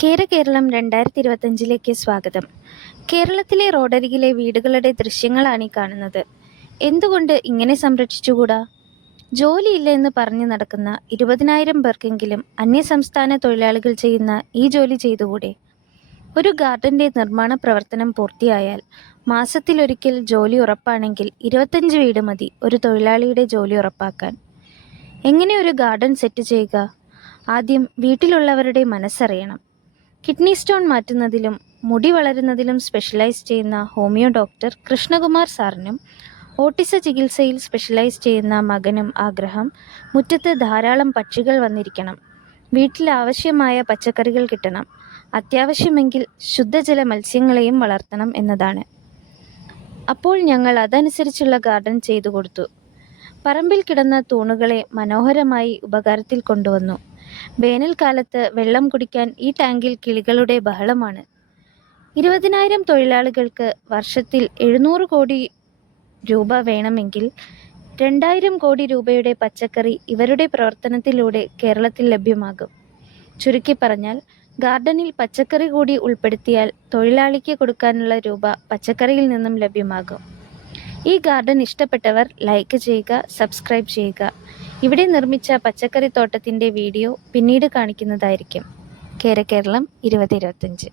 കേരളം 2025 സ്വാഗതം. കേരളത്തിലെ റോഡരികിലെ വീടുകളുടെ ദൃശ്യങ്ങളാണ് ഈ കാണുന്നത്. എന്തുകൊണ്ട് ഇങ്ങനെ സംരക്ഷിച്ചുകൂടാ? ജോലിയില്ല എന്ന് പറഞ്ഞു നടക്കുന്ന 20,000 പേർക്കെങ്കിലും അന്യസംസ്ഥാന തൊഴിലാളികൾ ചെയ്യുന്ന ഈ ജോലി ചെയ്തുകൂടെ? ഒരു ഗാർഡന്റെ നിർമ്മാണ പ്രവർത്തനം പൂർത്തിയായാൽ മാസത്തിലൊരിക്കൽ ജോലി ഉറപ്പാണെങ്കിൽ 25 വീട് മതി ഒരു തൊഴിലാളിയുടെ ജോലി ഉറപ്പാക്കാൻ. എങ്ങനെ ഒരു ഗാർഡൻ സെറ്റ് ചെയ്യുക? ആദ്യം വീട്ടിലുള്ളവരുടെ മനസ്സറിയണം. കിഡ്നി സ്റ്റോൺ മാറ്റുന്നതിലും മുടി വളരുന്നതിലും സ്പെഷ്യലൈസ് ചെയ്യുന്ന ഹോമിയോ ഡോക്ടർ കൃഷ്ണകുമാർ സാറിനും ഓട്ടിസ ചികിത്സയിൽ സ്പെഷ്യലൈസ് ചെയ്യുന്ന മകനും ആഗ്രഹം മുറ്റത്ത് ധാരാളം പക്ഷികൾ വന്നിരിക്കണം, വീട്ടിൽ ആവശ്യമായ പച്ചക്കറികൾ കിട്ടണം, അത്യാവശ്യമെങ്കിൽ ശുദ്ധജല മത്സ്യങ്ങളെയും വളർത്തണം എന്നതാണ്. അപ്പോൾ ഞങ്ങൾ അതനുസരിച്ചുള്ള ഗാർഡൻ ചെയ്തു കൊടുത്തു. പറമ്പിൽ കിടന്ന തൂണുകളെ മനോഹരമായി ഉപകാരത്തിൽ കൊണ്ടുവന്നു. വേനൽക്കാലത്ത് വെള്ളം കുടിക്കാൻ ഈ ടാങ്കിൽ കിളികളുടെ ബഹളമാണ്. 20,000 തൊഴിലാളികൾക്ക് വർഷത്തിൽ 700 കോടി രൂപ വേണമെങ്കിൽ 2,000 കോടി രൂപയുടെ പച്ചക്കറി ഇവരുടെ പ്രവർത്തനത്തിലൂടെ കേരളത്തിൽ ലഭ്യമാകും. ചുരുക്കി പറഞ്ഞാൽ, ഗാർഡനിൽ പച്ചക്കറി കൂടി ഉൾപ്പെടുത്തിയാൽ തൊഴിലാളിക്ക് കൊടുക്കാനുള്ള രൂപ പച്ചക്കറിയിൽ നിന്നും ലഭ്യമാകും. ഈ ഗാർഡൻ ഇഷ്ടപ്പെട്ടവർ ലൈക്ക് ചെയ്യുക, സബ്സ്ക്രൈബ് ചെയ്യുക. ഇവിടെ നിർമ്മിച്ച പച്ചക്കറി തോട്ടത്തിൻ്റെ വീഡിയോ പിന്നീട് കാണിക്കുന്നതായിരിക്കും. കേരളം 2025.